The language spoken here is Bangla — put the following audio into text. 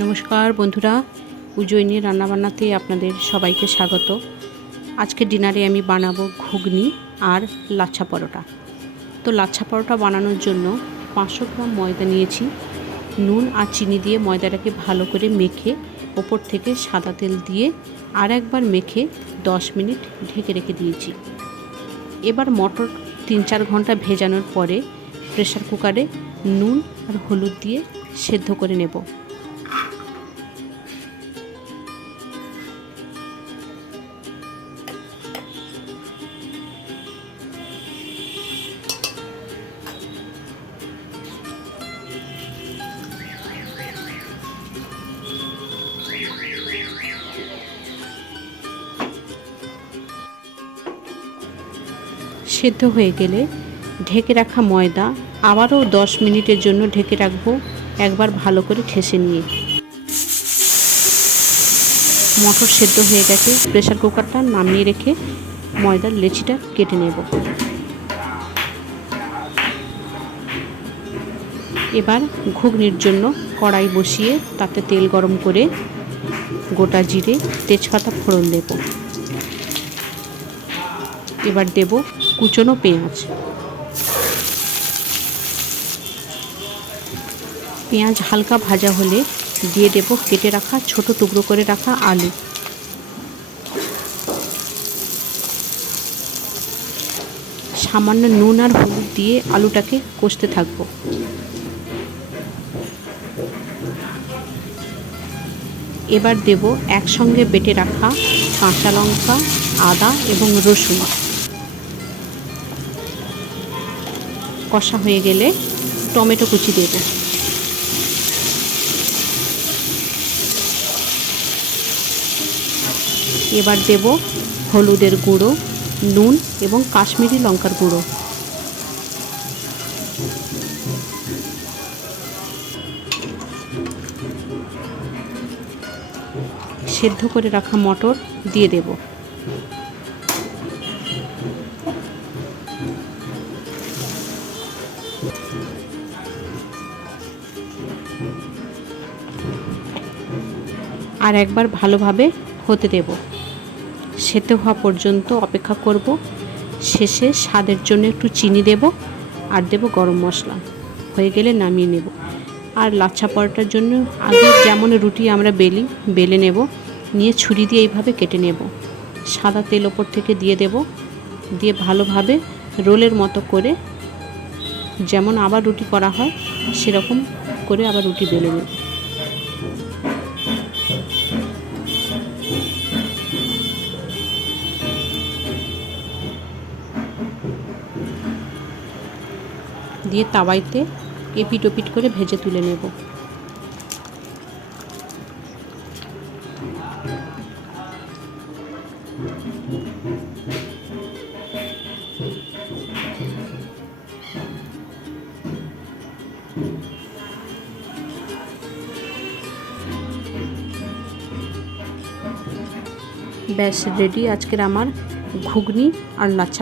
নমস্কার বন্ধুরা, উজ্জয়িনী রান্নাবান্নাতে আপনাদের সবাইকে স্বাগত। আজকে ডিনারে আমি বানাবো ঘুগনি আর লাচ্ছা পরোটা। তো লাচ্ছা পরোটা বানানোর জন্য 500 গ্রাম ময়দা নিয়েছি। নুন আর চিনি দিয়ে ময়দাটাকে ভালো করে মেখে ওপর থেকে সাদা তেল দিয়ে আর একবার মেখে 10 মিনিট ঢেকে রেখে দিয়েছি। এবার মটর 3-4 ঘন্টা ভেজানোর পরে প্রেসার কুকারে নুন আর হলুদ দিয়ে সেদ্ধ করে নেব। সেদ্ধ হয়ে গেলে ঢেকে রাখা ময়দা আবারও 10 মিনিটের জন্য ঢেকে রাখবো, একবার ভালো করে ঠেসে নিয়ে। মটর সেদ্ধ হয়ে গেছে, প্রেসার কুকারটা নামিয়ে রেখে ময়দার লেচিটা কেটে নেব। এবার ঘুগনির জন্য কড়াই বসিয়ে তাতে তেল গরম করে গোটা জিরে তেজপাতা ফোড়ন দেব। এবার দেব কুচনো পেঁয়াজ। পেঁয়াজ হালকা ভাজা হলে দিয়ে দেব কেটে রাখা ছোট টুকরো করে রাখা আলু। সামান্য নুন আর হলুদ দিয়ে আলুটাকে কষতে থাকব। এবার দেব একসঙ্গে বেটে রাখা কাঁচা লঙ্কা, আদা এবং রসুন। কষা হয়ে গেলে টমেটো কুচি দেব। এবার দেব হলুদের গুঁড়ো, নুন এবং কাশ্মীরি লঙ্কার গুঁড়ো। সেদ্ধ করে রাখা মটর দিয়ে দেব। আর একবার ভালোভাবে হতে দেব। সেদ্ধ হওয়া পর্যন্ত অপেক্ষা করব। শেষে স্বাদের জন্য একটু চিনি দেব আর দেব গরম মশলা। হয়ে গেলে নামিয়ে নেব। আর লাচ্ছা পরোটার জন্য আগে যেমন রুটি আমরা বেলে নেব, নিয়ে ছুরি দিয়ে এইভাবে কেটে নেব। সাদা তেল ওপর থেকে দিয়ে দেব, দিয়ে ভালোভাবে রোলের মতো করে যেমন আবার রুটি করা হয় সেরকম করে আবার রুটি বেলে নেব। দিয়ে তাওয়াইতে এপিট ওপিট করে ভেজে তুলে নেব। ব্যাস রেডি আজকের আমার ঘুগনি আর লাচ্ছা।